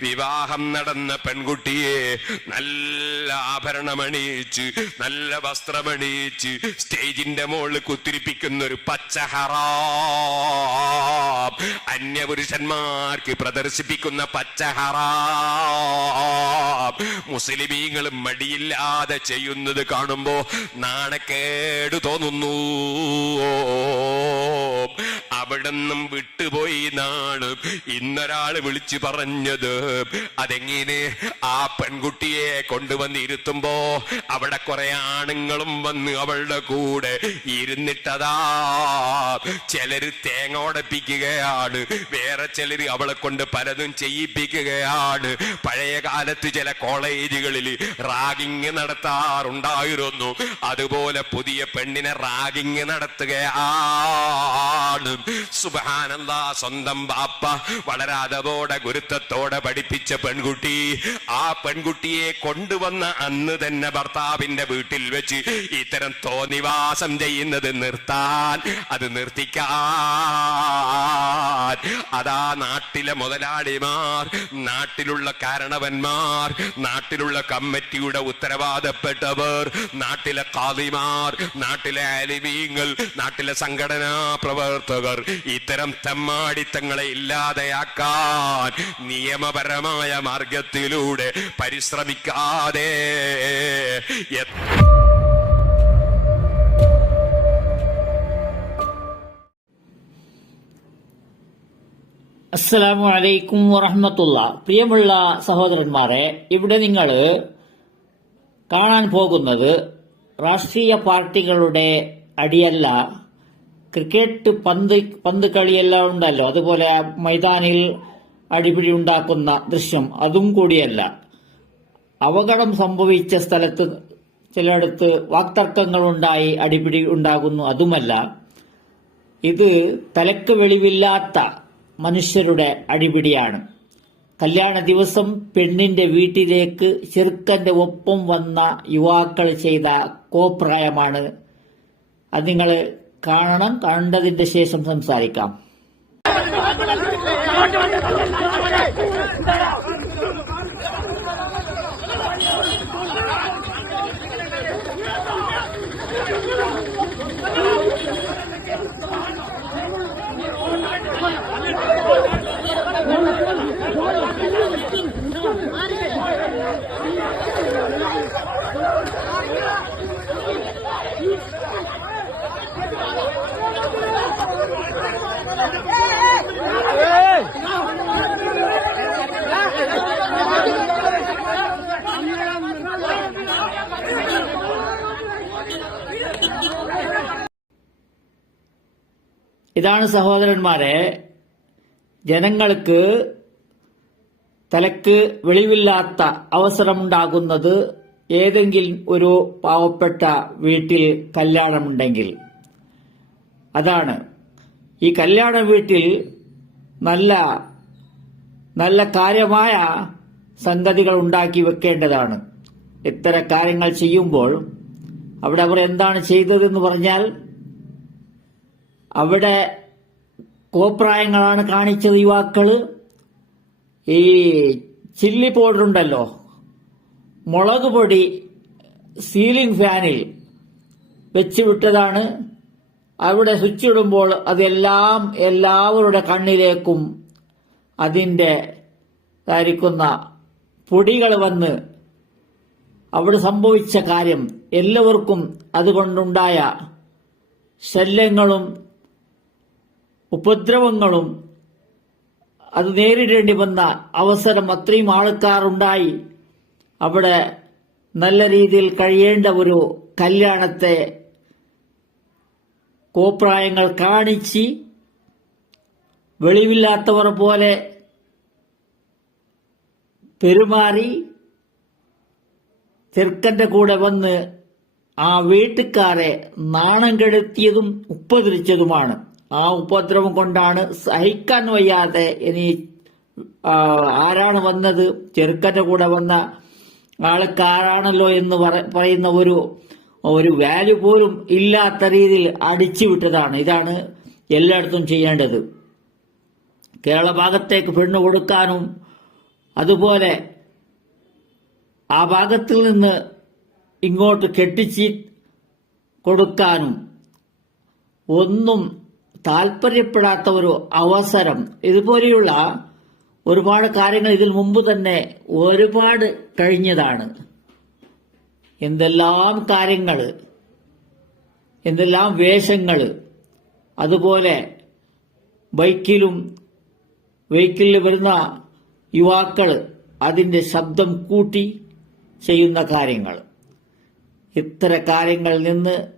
വിവാഹം നടന്ന പെൺകുട്ടിയെ നല്ല ആഭരണമണിയിച്ച് നല്ല വസ്ത്രമണിയിച്ച് സ്റ്റേജിന്റെ മുകളിൽ കുത്തിരിപ്പിക്കുന്ന ഒരു പച്ചഹറാം അന്യപുരുഷന്മാർക്ക് പ്രദർശിപ്പിക്കുന്ന പച്ചഹറാം മുസ്ലിമീങ്ങൾ മടിയില്ലാതെ ചെയ്യുന്നത് കാണുമ്പോ നാണക്കേട് തോന്നുന്നു. അവിടെന്നും വിട്ടുപോയി നാണ് ഇന്നൊരാൾ വിളിച്ചു പറഞ്ഞത് അതെങ്ങനെ ആ പെൺകുട്ടിയെ കൊണ്ടുവന്നിരുത്തുമ്പോ അവിടെ കുറെ ആണുങ്ങളും വന്ന് അവളുടെ കൂടെ ഇരുന്നിട്ടതാ. ചിലര് തേങ്ങ ഉടപ്പിക്കുകയാണ് വേറെ ചിലര് അവളെ കൊണ്ട് പലതും ചെയ്യിപ്പിക്കുകയാണ്. പഴയ കാലത്ത് ചില കോളേജുകളിൽ റാഗിങ് നടത്താറുണ്ടായിരുന്നു. അതുപോലെ പുതിയ പെണ്ണിനെ റാഗിങ് നടത്തുകയാണ്. സുബാനന്ദ സ്വന്തം ബാപ്പ വളരെ അതവോടെ ഗുരുത്വത്തോടെ പഠിപ്പിച്ച പെൺകുട്ടി. ആ പെൺകുട്ടിയെ കൊണ്ടുവന്ന അന്ന് തന്നെ ഭർത്താവിന്റെ വീട്ടിൽ വെച്ച് ഇത്തരം തോന്നിവാസം ചെയ്യുന്നത് നിർത്താൻ അത് നിർത്തിക്കാൻ. അതാ നാട്ടിലെ മുതലാളിമാർ നാട്ടിലുള്ള കാരണവന്മാർ നാട്ടിലുള്ള കമ്മിറ്റിയുടെ ഉത്തരവാദപ്പെട്ടവർ നാട്ടിലെ കാതിമാർ നാട്ടിലെ അലിമീങ്ങൾ നാട്ടിലെ സംഘടനാ പ്രവർത്തകർ ഇത്തരം തെമ്മാടിത്തങ്ങളെ ഇല്ലാതെയാക്കാൻ നിയമപരമായ മാർഗത്തിലൂടെ പരിശ്രമിക്കാതെ അസ്സലാമു അലൈക്കും വറഹമത്തുള്ള. പ്രിയമുള്ള സഹോദരന്മാരെ ഇവിടെ നിങ്ങൾ കാണാൻ പോകുന്നത് രാഷ്ട്രീയ പാർട്ടികളുടെ അടിയല്ല ക്രിക്കറ്റ് പന്ത് പന്ത് കളിയെല്ലാം ഉണ്ടല്ലോ. അതുപോലെ മൈതാനിൽ അടിപിടി ഉണ്ടാക്കുന്ന ദൃശ്യം അതും കൂടിയല്ല. അപകടം സംഭവിച്ച സ്ഥലത്ത് ചിലയിടത്ത് വാക്തർക്കങ്ങളുണ്ടായി അടിപിടി ഉണ്ടാകുന്നു. അതുമല്ല ഇത് തലക്ക് വെളിവില്ലാത്ത മനുഷ്യരുടെ അടിപിടിയാണ്. കല്യാണ ദിവസം പെണ്ണിന്റെ വീട്ടിലേക്ക് ചെറുക്കന്റെ ഒപ്പം വന്ന യുവാക്കൾ ചെയ്ത കോപ്രായമാണ്. അത് നിങ്ങൾ കാണണം കണ്ടതിന്റെ ശേഷം സംസാരിക്കാം. ഇതാണ് സഹോദരന്മാരെ ജനങ്ങൾക്ക് തലക്ക് വെളിവില്ലാത്ത അവസരമുണ്ടാകുന്നത് ഏതെങ്കിലും ഒരു പാവപ്പെട്ട വീട്ടിൽ കല്യാണമുണ്ടെങ്കിൽ. അതാണ്. ഈ കല്യാണ വീട്ടിൽ നല്ല നല്ല കാര്യമായ സംഗതികൾ ഉണ്ടാക്കി വെക്കേണ്ടതാണ്. ഇത്തരം കാര്യങ്ങൾ ചെയ്യുമ്പോൾ അവിടെ അവർ എന്താണ് ചെയ്തതെന്ന് പറഞ്ഞാൽ അവിടെ കോപ്രായങ്ങളാണ് കാണിച്ചത് യുവാക്കൾ. ഈ ചില്ലി പൗഡർ ഉണ്ടല്ലോ. മുളക് പൊടി സീലിംഗ് ഫാനിൽ വെച്ച് വിട്ടതാണ്. അവിടെ സ്വിച്ച് ഇടുമ്പോൾ അതെല്ലാം എല്ലാവരുടെ കണ്ണിലേക്കും അതിന്റെ ധരിക്കുന്ന പൊടികൾ വന്ന് അവിടെ സംഭവിച്ച കാര്യം എല്ലാവർക്കും അതുകൊണ്ടുണ്ടായ ശല്യങ്ങളും ഉപദ്രവങ്ങളും അത് നേരിടേണ്ടി വന്ന അവസരം അത്രയും ആൾക്കാരുണ്ടായി. അവിടെ നല്ല രീതിയിൽ കഴിയേണ്ട ഒരു കല്യാണത്തെ കോപ്രായങ്ങൾ കാണിച്ച് വെളിവില്ലാത്തവർ പോലെ പെരുമാറി ചെറുക്കന്റെ കൂടെ വന്ന് ആ വീട്ടുകാരെ നാണം കെടുത്തിയതും ഉപദ്രവിച്ചതുമാണ് ആ ഉപദ്രവം കൊണ്ടാണ് സഹിക്കാൻ വയ്യാതെ ഇനി ആരാണ് വന്നത്? ചെറുക്കന്റെ കൂടെ വന്ന ആൾക്കാരാണല്ലോ എന്ന് പറയുന്ന ഒരു ഒരു വാല്യൂ പോലും ഇല്ലാത്ത രീതിയിൽ അടിച്ചു വിട്ടതാണ് ഇതാണ് എല്ലായിടത്തും ചെയ്യേണ്ടത്. കേരള ഭാഗത്തേക്ക് പെണ്ണു കൊടുക്കാനും അതുപോലെ ആ ഭാഗത്തിൽ നിന്ന് ഇങ്ങോട്ട് കെട്ടിച്ച് കൊടുക്കാനും ഒന്നും താല്പര്യപ്പെടാത്ത ഒരു അവസരം. ഇതുപോലെയുള്ള ഒരുപാട് കാര്യങ്ങൾ ഇതിൽ മുമ്പ് തന്നെ ഒരുപാട് കഴിഞ്ഞതാണ്. എന്തെല്ലാം കാര്യങ്ങൾ എന്തെല്ലാം വേഷങ്ങൾ അതുപോലെ ബൈക്കിലും വെഹിക്കിളിൽ വരുന്ന യുവാക്കൾ അതിന്റെ ശബ്ദം കൂട്ടി ചെയ്യുന്ന കാര്യങ്ങൾ. ഇത്തരം കാര്യങ്ങളിൽ നിന്ന്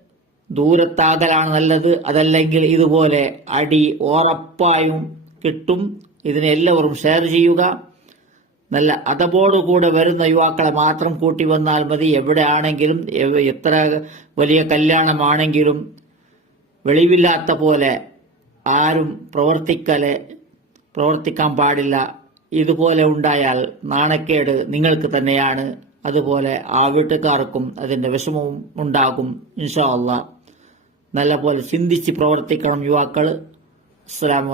ദൂരത്താകലാണ് നല്ലത്. അതല്ലെങ്കിൽ ഇതുപോലെ അടി ഉറപ്പായും കിട്ടും. ഇതിനെല്ലാവരും ഷെയർ ചെയ്യുക. നല്ല അതപോടുകൂടെ വരുന്ന യുവാക്കളെ മാത്രം കൂട്ടി വന്നാൽ മതി. എവിടെയാണെങ്കിലും എവ- എത്ര വലിയ കല്യാണമാണെങ്കിലും വെളിവില്ലാത്ത പോലെ ആരും പ്രവർത്തിക്കലെ പ്രവർത്തിക്കാൻ പാടില്ല. ഇതുപോലെ ഉണ്ടായാൽ നാണക്കേട് നിങ്ങൾക്ക് തന്നെയാണ്. അതുപോലെ ആ വീട്ടുകാർക്കും അതിന്റെ വിഷമവും ഉണ്ടാകും. ഇൻഷാ അള്ളാ. നല്ല പോലെ ചിന്തിച്ച് പ്രവർത്തിക്കണം യുവാക്കൾ അസ്സലാമു